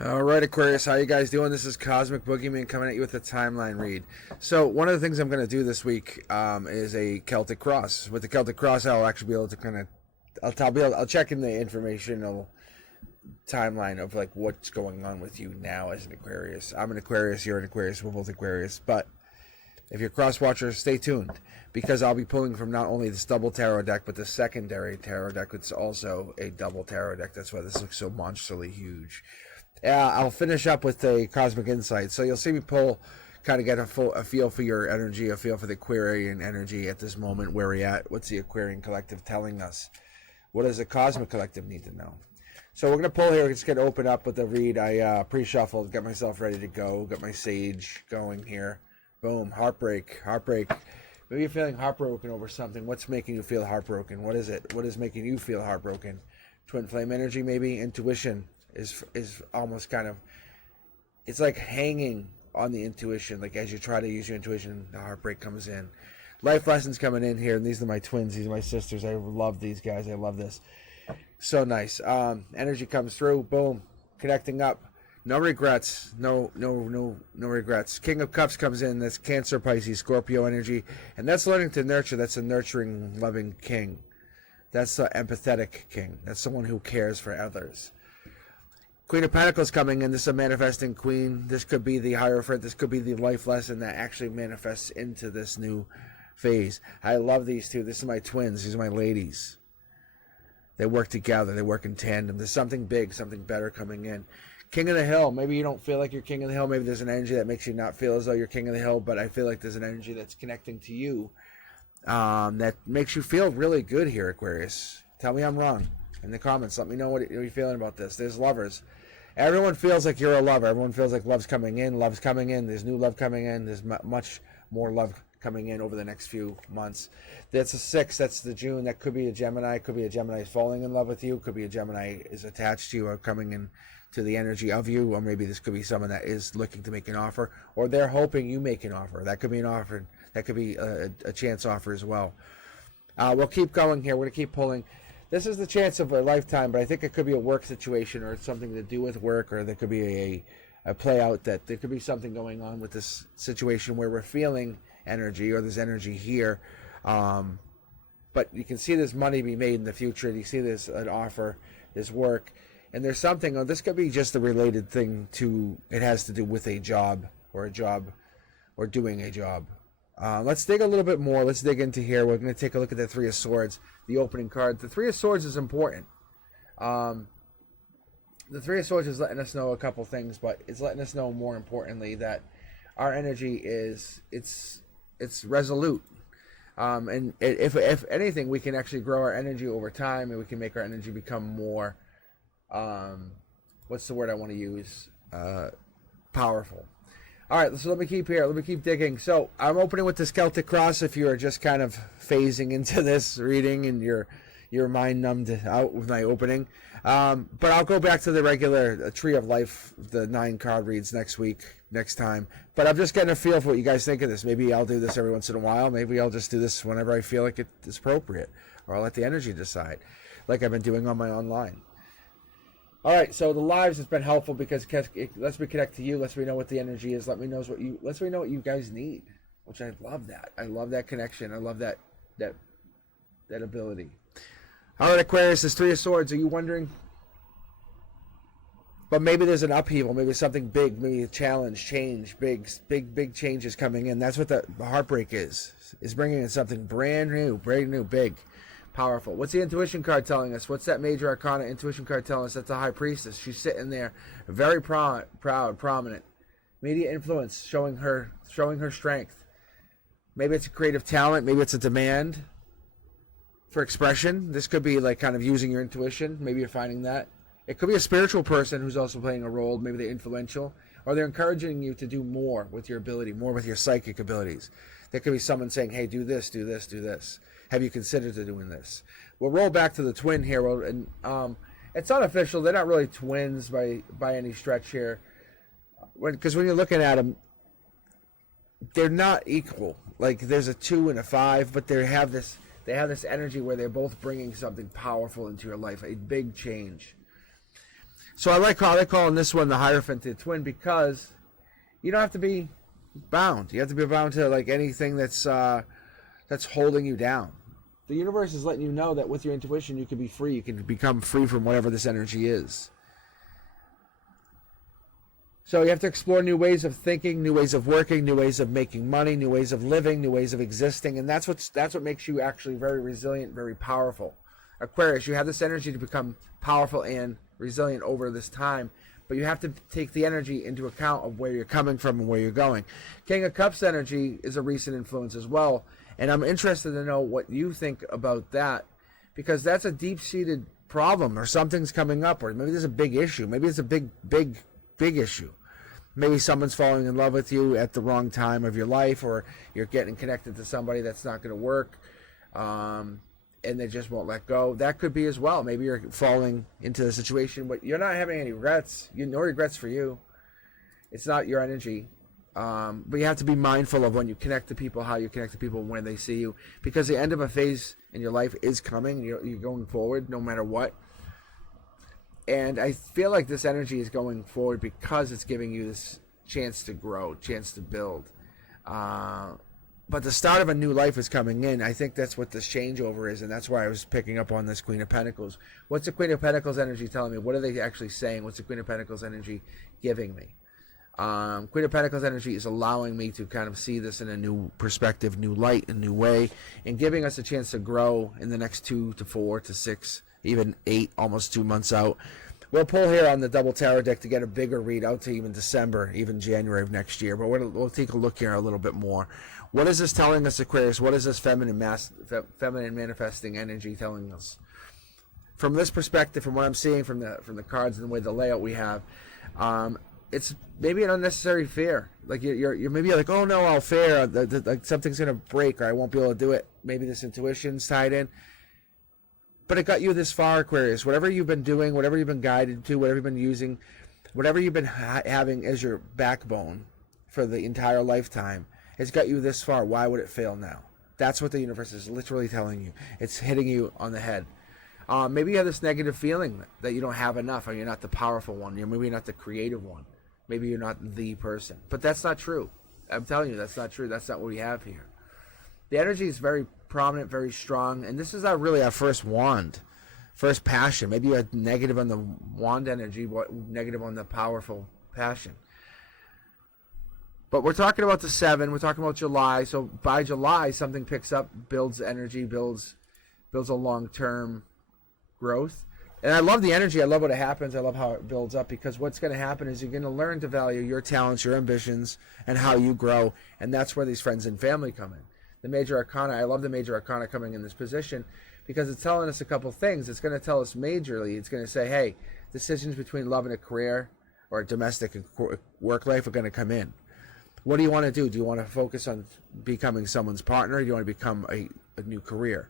All right, Aquarius, how you guys doing? This is Cosmic Boogeyman coming at you with a timeline read. So one of the things I'm going to do this week is a Celtic cross. With the Celtic cross, I'll actually be able to kind of, I'll check in the informational timeline of like what's going on with you now as an Aquarius. I'm an Aquarius, you're an Aquarius, we're both Aquarius. But if you're cross watchers, stay tuned because I'll be pulling from not only this double tarot deck, but the secondary tarot deck. It's also a double tarot deck. That's why this looks so monstrously huge. I'll finish up with a Cosmic Insight. So you'll see me pull, kind of get a feel for your energy, a feel for the Aquarian energy at this moment, where we're at. What's the Aquarian Collective telling us? What does the Cosmic Collective need to know? So we're going to pull here. We're just going to open up with the read. I pre-shuffled, got myself ready to go, got my sage going here. Boom, heartbreak. Maybe you're feeling heartbroken over something. What's making you feel heartbroken? What is it? What is making you feel heartbroken? Twin flame energy, maybe. Intuition is almost kind of, it's like hanging on the intuition. Like as you try to use your intuition, the heartbreak comes in. Life lessons coming in here, and these are my twins. These are my sisters. I love these guys. I love this. So nice. Energy comes through. Boom. Connecting up. No regrets. No regrets. King of Cups comes in. That's Cancer, Pisces, Scorpio energy. And that's learning to nurture. That's a nurturing, loving king. That's the empathetic king. That's someone who cares for others. Queen of Pentacles coming in. This is a manifesting queen. This could be the Hierophant. This could be the life lesson that actually manifests into this new phase. I love these two. This is my twins. These are my ladies. They work together. They work in tandem. There's something big, something better coming in. King of the Hill. Maybe you don't feel like you're King of the Hill. Maybe there's an energy that makes you not feel as though you're King of the Hill, but I feel like there's an energy that's connecting to you that makes you feel really good here, Aquarius. Tell me I'm wrong in the comments. Let me know what you're feeling about this. There's lovers. Everyone feels like you're a lover. Everyone feels like love's coming in. Love's coming in. There's new love coming in. There's much more love coming in over the next few months. That's a 6. That's the June. That could be a Gemini. Could be a Gemini falling in love with you. Could be a Gemini is attached to you or coming in to the energy of you. Or maybe this could be someone that is looking to make an offer. Or they're hoping you make an offer. That could be an offer. That could be a chance offer as well. We'll keep going here. We're going to keep pulling. This is the chance of a lifetime, but I think it could be a work situation or something to do with work, or there could be a play out that there could be something going on with this situation where we're feeling energy or there's energy here. But you can see this money be made in the future. You see this an offer, this work, and there's something, or this could be just a related thing to, it has to do with a job or doing a job. Let's dig a little bit more. Let's dig into here. We're going to take a look at the Three of Swords, the opening card. The Three of Swords is important. The Three of Swords is letting us know a couple things, but it's letting us know more importantly that our energy is it's resolute. And if anything, we can actually grow our energy over time, and we can make our energy become more, what's the word I want to use? Powerful. All right, so let me keep here. Let me keep digging. So I'm opening with this Celtic cross. If you are just kind of phasing into this reading and your mind numbed out with my opening, but I'll go back to the regular Tree of Life, the 9 card reads next time. But I'm just getting a feel for what you guys think of this. Maybe I'll do this every once in a while. Maybe I'll just do this whenever I feel like it's appropriate, or I'll let the energy decide, like I've been doing on my online. All right, so the lives has been helpful because it lets me connect to you, lets me know what the energy is, lets me know what you guys need, which I love that. I love that connection. I love that ability. All right, Aquarius, this Three of Swords. Are you wondering? But maybe there's an upheaval, maybe something big, maybe a challenge, change, big changes coming in. That's what the heartbreak is bringing in something brand new, big. Powerful. What's the intuition card telling us? What's that major arcana intuition card telling us? That's a high priestess. She's sitting there, very proud, prominent. Media influence, showing her strength. Maybe it's a creative talent. Maybe it's a demand for expression. This could be like kind of using your intuition. Maybe you're finding that. It could be a spiritual person who's also playing a role. Maybe they're influential, or they're encouraging you to do more with your ability, more with your psychic abilities. There could be someone saying, hey, do this, do this, do this. Have you considered doing this? We'll roll back to the twin here, and it's unofficial. They're not really twins by any stretch here, because when you're looking at them, they're not equal. Like there's a 2 and a 5, but they have this energy where they're both bringing something powerful into your life, a big change. So I like calling this one the Hierophant to Twin, because you don't have to be bound. You have to be bound to like anything that's holding you down. The universe is letting you know that with your intuition you can be free. You can become free from whatever this energy is. So you have to explore new ways of thinking, new ways of working, new ways of making money, new ways of living, new ways of existing, and that's what makes you actually very resilient, very powerful. Aquarius, you have this energy to become powerful and resilient over this time, but you have to take the energy into account of where you're coming from and where you're going. King of Cups energy is a recent influence as well, and I'm interested to know what you think about that, because that's a deep-seated problem, or something's coming up, or maybe there's a big issue. Maybe it's a big issue. Maybe someone's falling in love with you at the wrong time of your life, or you're getting connected to somebody that's not going to work, and they just won't let go. That could be as well. Maybe you're falling into a situation, but you're not having any regrets. No regrets for you. It's not your energy. But you have to be mindful of when you connect to people, how you connect to people when they see you, because the end of a phase in your life is coming. You're going forward no matter what. And I feel like this energy is going forward because it's giving you this chance to grow, chance to build. But the start of a new life is coming in. I think that's what this changeover is, and that's why I was picking up on this Queen of Pentacles. What's the Queen of Pentacles energy telling me? What are they actually saying? What's the Queen of Pentacles energy giving me? Queen of Pentacles energy is allowing me to kind of see this in a new perspective, new light, a new way, and giving us a chance to grow in the next 2 to 4 to 6, even 8, almost 2 months out. We'll pull here on the double tarot deck to get a bigger read out to even December, even January of next year. But we'll take a look here a little bit more. What is this telling us, Aquarius? What is this feminine manifesting energy telling us? From this perspective, from what I'm seeing from the cards and the way the layout we have, it's maybe an unnecessary fear. Like you're maybe like, oh no, I'll fear like something's gonna break or I won't be able to do it. Maybe this intuition's tied in. But it got you this far, Aquarius. Whatever you've been doing, whatever you've been guided to, whatever you've been using, whatever you've been having as your backbone for the entire lifetime, it's got you this far. Why would it fail now? That's what the universe is literally telling you. It's hitting you on the head. Maybe you have this negative feeling that you don't have enough, or you're not the powerful one. Maybe you're not the creative one. Maybe you're not the person. But that's not true. I'm telling you, that's not true. That's not what we have here. The energy is very prominent, very strong, and this is really our first wand, first passion. Maybe you had negative on the wand energy, negative on the powerful passion. But we're talking about the 7. We're talking about July. So by July, something picks up, builds energy, builds a long-term growth. And I love the energy. I love what happens. I love how it builds up, because what's going to happen is you're going to learn to value your talents, your ambitions, and how you grow. And that's where these friends and family come in. The major arcana, I love the major arcana coming in this position, because it's telling us a couple things. It's going to tell us majorly, it's going to say, hey, decisions between love and a career or a domestic and work life are going to come in. What do you want to do? Do you want to focus on becoming someone's partner? Or do you want to become a new career?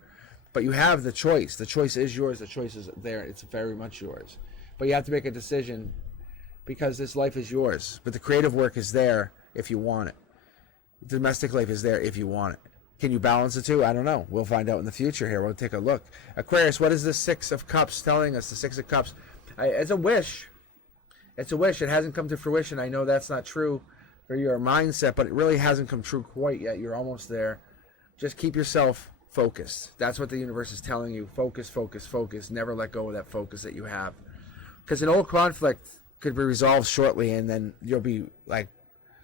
But you have the choice. The choice is yours. The choice is there. It's very much yours. But you have to make a decision, because this life is yours. But the creative work is there if you want it. The domestic life is there if you want it. Can you balance the two? I don't know. We'll find out in the future here. We'll take a look. Aquarius, what is the 6 of Cups telling us? The 6 of Cups. It's a wish. It's a wish. It hasn't come to fruition. I know that's not true for your mindset, but it really hasn't come true quite yet. You're almost there. Just keep yourself focused. That's what the universe is telling you. Focus, focus, focus. Never let go of that focus that you have. Because an old conflict could be resolved shortly, and then you'll be like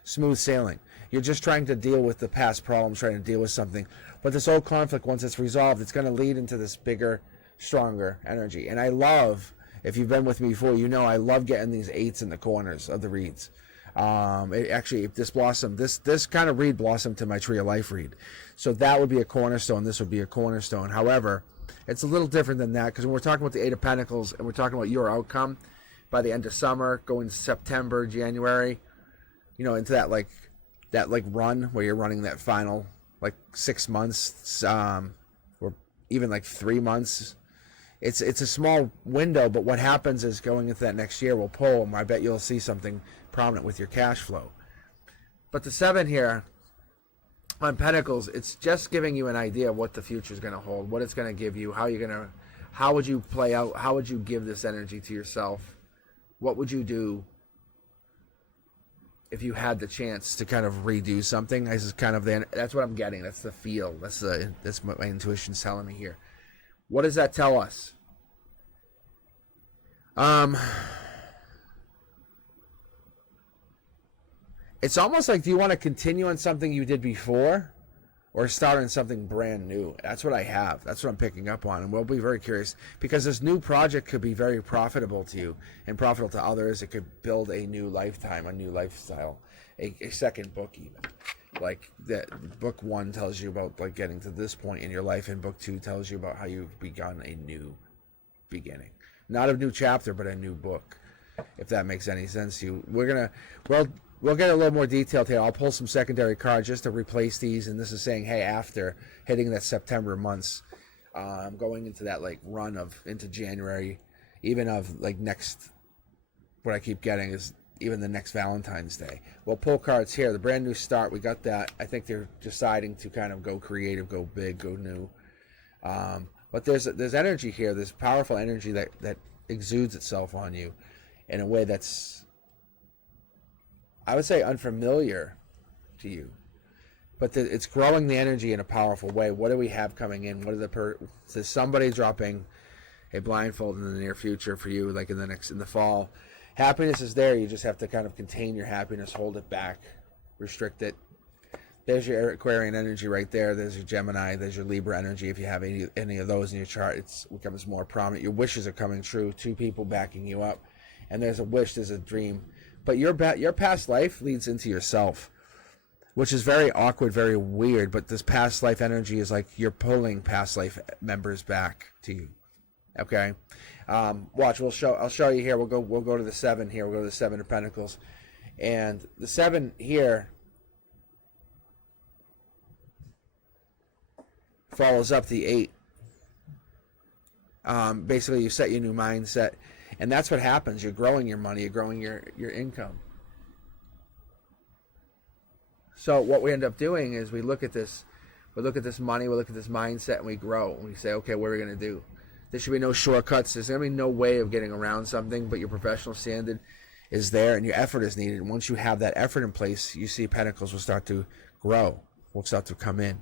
smooth sailing. You're just trying to deal with the past problems, trying to deal with something. But this old conflict, once it's resolved, it's going to lead into this bigger, stronger energy. And I love, if you've been with me before, you know I love getting these 8s in the corners of the reads. This kind of read blossomed to my Tree of Life read. So that would be a cornerstone. This would be a cornerstone. However, it's a little different than that, because when we're talking about the 8 of Pentacles and we're talking about your outcome by the end of summer, going to September, January, into that run where you're running that final 6 months, or even 3 months. It's a small window, but what happens is going into that next year will pull, and I bet you'll see something prominent with your cash flow. But the 7 here on Pentacles, it's just giving you an idea of what the future is going to hold, what it's going to give you, how would you play out, how would you give this energy to yourself What would you do if you had the chance to kind of redo something? This is kind of that's what I'm getting. That's the feel. That's what my intuition's telling me here. What does that tell us? It's almost like, do you want to continue on something you did before, or start on something brand new? That's what I have. That's what I'm picking up on, and we'll be very curious, because this new project could be very profitable to you and profitable to others. It could build a new lifetime, a new lifestyle, a second book even. Like that, book 1 tells you about like getting to this point in your life, and book 2 tells you about how you've begun a new beginning. Not a new chapter, but a new book, if that makes any sense to you. We'll get a little more detailed here. I'll pull some secondary cards just to replace these, and this is saying, hey, after hitting that September months, going into that like run of into January, even of like next, what I keep getting is even the next Valentine's Day. We'll pull cards here. The brand new start, we got that. I think they're deciding to kind of go creative, go big, go new. But there's energy here. There's powerful energy that exudes itself on you in a way that's, I would say, unfamiliar to you, but it's growing the energy in a powerful way. What do we have coming in? What are is somebody dropping a blindfold in the near future for you, like in the fall? Happiness is there. You just have to kind of contain your happiness, hold it back, restrict it. There's your Aquarian energy right there. There's your Gemini. There's your Libra energy. If you have any of those in your chart, it becomes more prominent. Your wishes are coming true. 2 people backing you up, and there's a wish, there's a dream. But your past life leads into yourself, which is very awkward, very weird. But this past life energy is like you're pulling past life members back to you. Okay, watch. I'll show you here. We'll go to the 7 here. We'll go to the 7 of Pentacles, and the 7 here follows up the 8. Basically, you set your new mindset. And that's what happens. You're growing your money. You're growing your income. So what we end up doing is we look at this money, we look at this mindset, and we grow. And we say, okay, what are we going to do? There should be no shortcuts. There's going to be no way of getting around something, but your professional standard is there, and your effort is needed. And once you have that effort in place, you see Pentacles will start to grow, will start to come in.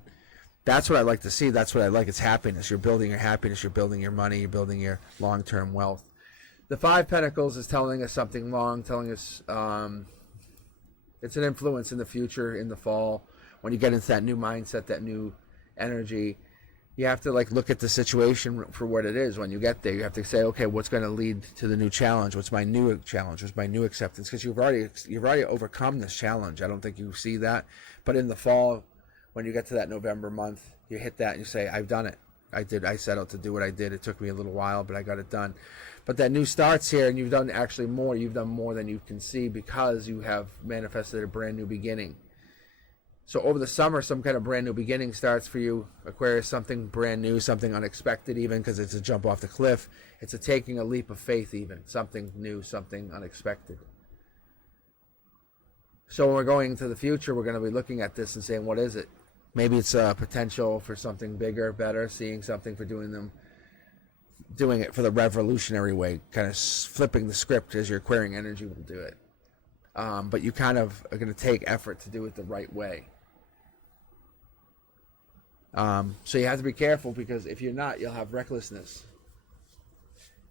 That's what I like to see. That's what I like. It's happiness. You're building your happiness. You're building your money. You're building your long-term wealth. The 5 Pentacles is telling us something long, telling us it's an influence in the future, in the fall. When you get into that new mindset, that new energy, you have to like look at the situation for what it is. When you get there, you have to say, okay, what's going to lead to the new challenge? What's my new challenge? What's my new acceptance? Because you've already overcome this challenge. I don't think you see that. But in the fall, when you get to that November month, you hit that and you say, I've done it. I set out to do what I did. It took me a little while, but I got it done. But that new starts here, and you've done actually more. You've done more than you can see because you have manifested a brand new beginning. So over the summer, some kind of brand new beginning starts for you, Aquarius, something brand new, something unexpected even, because it's a jump off the cliff. It's a taking a leap of faith even, something new, something unexpected. So when we're going into the future, we're going to be looking at this and saying, what is it? Maybe it's a potential for something bigger, better, seeing something for doing it for the revolutionary way, kind of flipping the script as your Aquarian energy will do it. But you kind of are going to take effort to do it the right way. So you have to be careful, because if you're not, you'll have recklessness.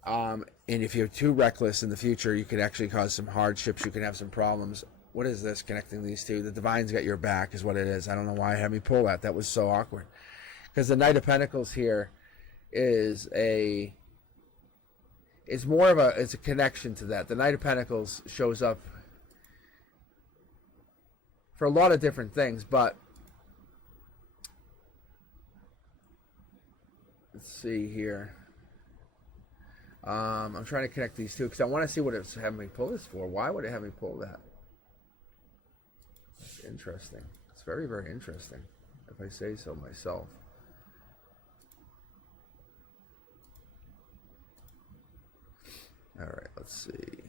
And if you're too reckless in the future, you could actually cause some hardships. You can have some problems. What is this connecting these two? The Divine's got your back is what it is. I don't know why I had me pull that. That was so awkward. Because the Knight of Pentacles here is it's a connection to that. The Knight of Pentacles shows up for a lot of different things, but let's see here. I'm trying to connect these two because I want to see what it's having me pull this for. Why would it have me pull that? It's interesting. It's very, very interesting, if I say so myself. All right, let's see.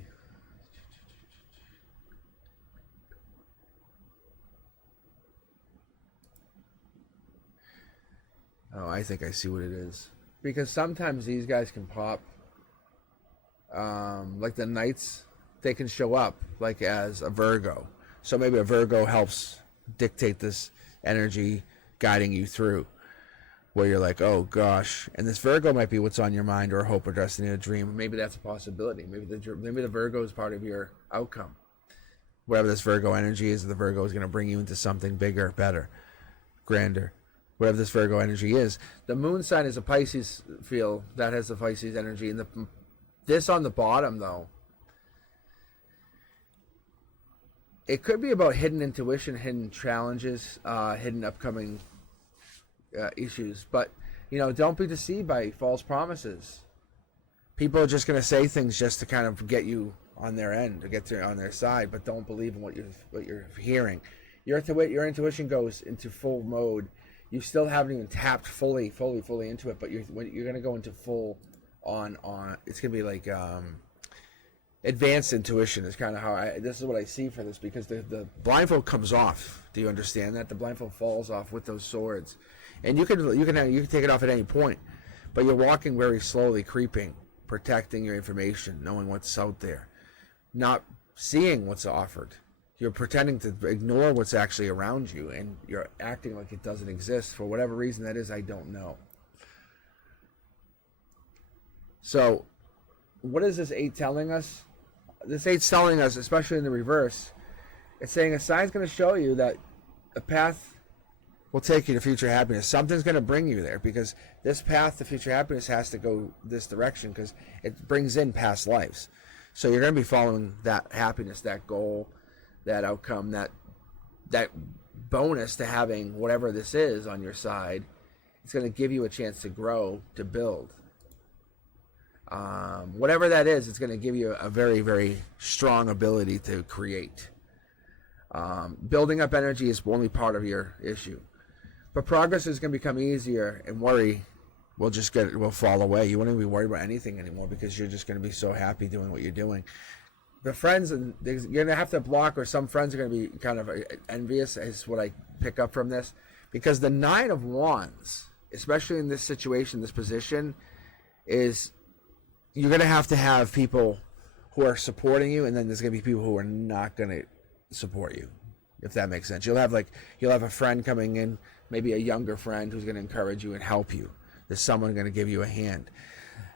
Oh, I think I see what it is. Because sometimes these guys can pop. Like the Knights they can show up like as a Virgo. So maybe a Virgo helps dictate this energy guiding you through, where you're like, oh gosh, and this Virgo might be what's on your mind, or a hope or destiny, a dream. Maybe that's a possibility. Maybe the Virgo is part of your outcome. Whatever this Virgo energy is, the Virgo is going to bring you into something bigger, better, grander. Whatever this Virgo energy is. The moon sign is a Pisces field that has the Pisces energy, and this on the bottom though, it could be about hidden intuition, hidden challenges, hidden upcoming issues. But don't be deceived by false promises. People are just going to say things just to kind of get you on their end, to get on their side, but don't believe in what you're hearing. Your intuition goes into full mode. You still haven't even tapped fully into it, but you're going to go into full on. It's going to be like advanced intuition is kind of how this is what I see for this, because the blindfold comes off. Do you understand that? The blindfold falls off with those swords, and you can take it off at any point, but you're walking very slowly, creeping, protecting your information, knowing what's out there, not seeing what's offered. You're pretending to ignore what's actually around you, and you're acting like it doesn't exist. For whatever reason that is, I don't know. So, what is this 8 telling us? This 8's telling us, especially in the reverse, it's saying a sign's going to show you that a path will take you to future happiness. Something's going to bring you there, because this path to future happiness has to go this direction, because it brings in past lives. So you're going to be following that happiness, that goal, that outcome, that bonus to having whatever this is on your side. It's going to give you a chance to grow, to build. Whatever that is, it's going to give you a very, very strong ability to create. Building up energy is only part of your issue. But progress is going to become easier, and worry will fall away. You won't even be worried about anything anymore, because you're just going to be so happy doing what you're doing. The friends, and you're going to have to block, or some friends are going to be kind of envious, is what I pick up from this. Because the 9 of Wands, especially in this situation, this position, is you're going to have people who are supporting you, and then there's going to be people who are not going to support you, if that makes sense. You'll have a friend coming in, maybe a younger friend, who's going to encourage you and help you. There's someone going to give you a hand.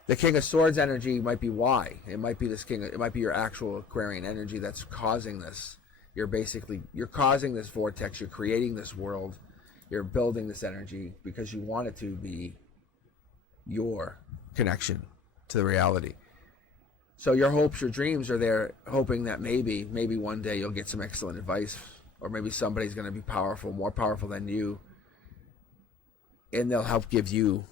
The King of Swords energy might be why. It might be it might be your actual Aquarian energy that's causing this. You're causing this vortex. You're creating this world. You're building this energy because you want it to be your connection to the reality. So your hopes, your dreams are there, hoping that maybe one day you'll get some excellent advice, or maybe somebody's going to be powerful, more powerful than you, and they'll help give you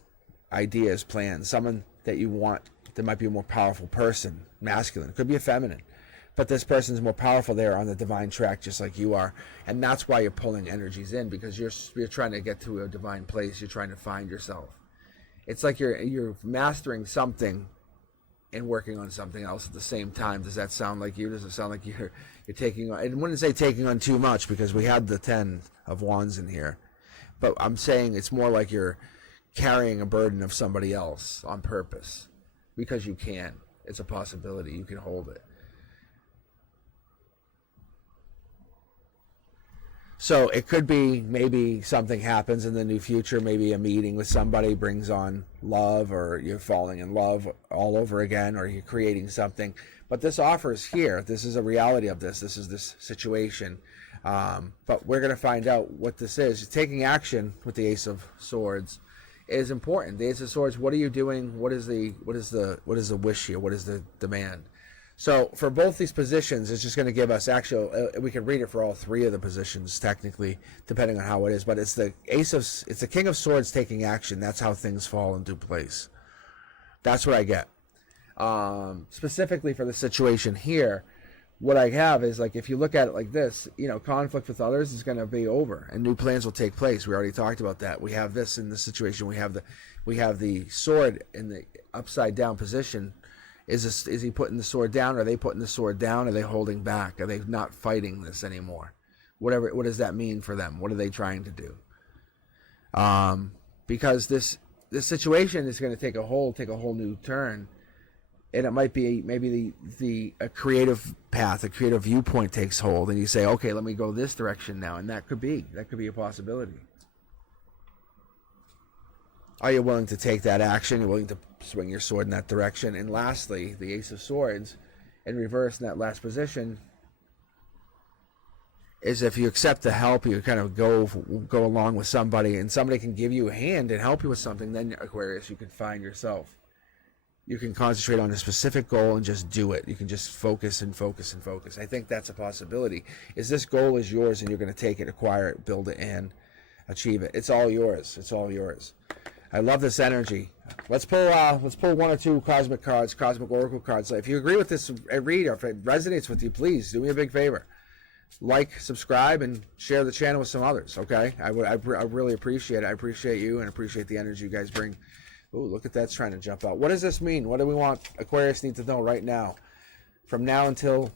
ideas, plans. Someone that you want, that might be a more powerful person, masculine, it could be a feminine, but this person's more powerful. They're on the divine track just like you are, and that's why you're pulling energies in, because you're trying to get to a divine place. You're trying to find yourself. It's like you're mastering something and working on something else at the same time. Does that sound like you? Does it sound like you're taking on? I wouldn't say taking on too much, because we had the 10 of Wands in here, but I'm saying it's more like you're carrying a burden of somebody else on purpose, because you can. It's a possibility. You can hold it. So it could be maybe something happens in the new future. Maybe a meeting with somebody brings on love, or you're falling in love all over again, or you're creating something. But this offer is here. This is a reality of this. This is this situation. But we're going to find out what this is. Taking action with the Ace of Swords is important. The Ace of Swords, what are you doing? What is the wish here? What is the demand? So for both these positions, it's just going to give us we can read it for all 3 of the positions technically, depending on how it is. But it's the King of Swords taking action. That's how things fall into place. That's what I get. Specifically for the situation here, what I have is, like, if you look at it like this, conflict with others is going to be over, and new plans will take place. We already talked about that. We have this in this situation. We have the sword in the upside down position. Is he putting the sword down? Are they putting the sword down? Are they holding back? Are they not fighting this anymore? What does that mean for them? What are they trying to do? Because this situation is going to take a whole new turn. and it might be maybe a creative path, a creative viewpoint takes hold, and you say, okay, let me go this direction now, and that could be a possibility. Are you willing to take that action? You're willing to swing your sword in that direction? And lastly, the Ace of Swords in reverse in that last position is if you accept the help, you kind of go along with somebody, and somebody can give you a hand and help you with something, then Aquarius, you can find yourself. You can concentrate on a specific goal and just do it. You can just focus and focus and focus. I think that's a possibility. Is this goal is yours, and you're going to take it, acquire it, build it, and achieve it. It's all yours. It's all yours. I love this energy. Let's pull one or two cosmic cards, cosmic oracle cards. If you agree with this read, or if it resonates with you, please do me a big favor. Like, subscribe, and share the channel with some others, okay? I really appreciate it. I appreciate you and appreciate the energy you guys bring. Ooh, look at that's trying to jump out. What does this mean? What do we want Aquarius need to know right now? From now until,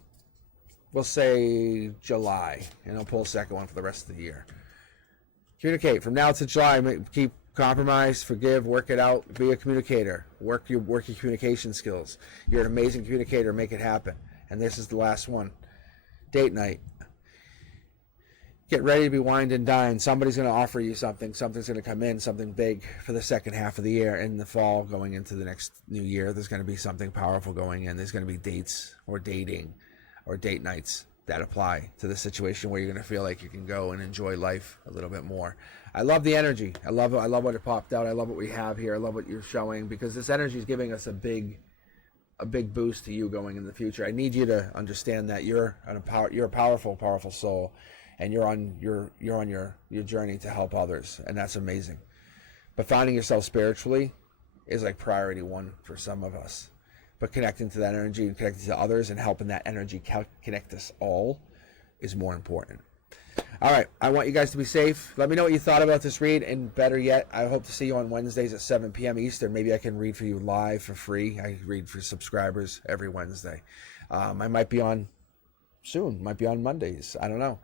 we'll say, July. And I'll pull a second one for the rest of the year. Communicate. From now to July, keep compromise, forgive, work it out, be a communicator. Work your communication skills. You're an amazing communicator. Make it happen. And this is the last one. Date night. Get ready to be wined and dined. Somebody's going to offer you something. Something's going to come in, something big for the second half of the year. In the fall, going into the next new year, there's going to be something powerful going in. There's going to be dates or dating or date nights that apply to the situation where you're going to feel like you can go and enjoy life a little bit more. I love the energy. I love what it popped out. I love what we have here. I love what you're showing, because this energy is giving us a big boost to you going in the future. I need you to understand that you're a powerful soul. And you're on your journey to help others, and that's amazing. But finding yourself spiritually is like priority one for some of us. But connecting to that energy and connecting to others and helping that energy connect us all is more important. All right, I want you guys to be safe. Let me know what you thought about this read, and better yet, I hope to see you on Wednesdays at 7 p.m. Eastern. Maybe I can read for you live for free. I read for subscribers every Wednesday. I might be on soon. Might be on Mondays. I don't know.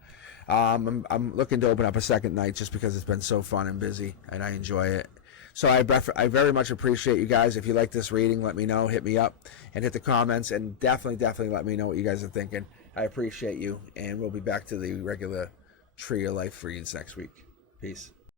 I'm looking to open up a second night just because it's been so fun and busy, and I enjoy it. So I very much appreciate you guys. If you like this reading, let me know. Hit me up and hit the comments, and definitely let me know what you guys are thinking. I appreciate you, and we'll be back to the regular Tree of Life reads next week. Peace.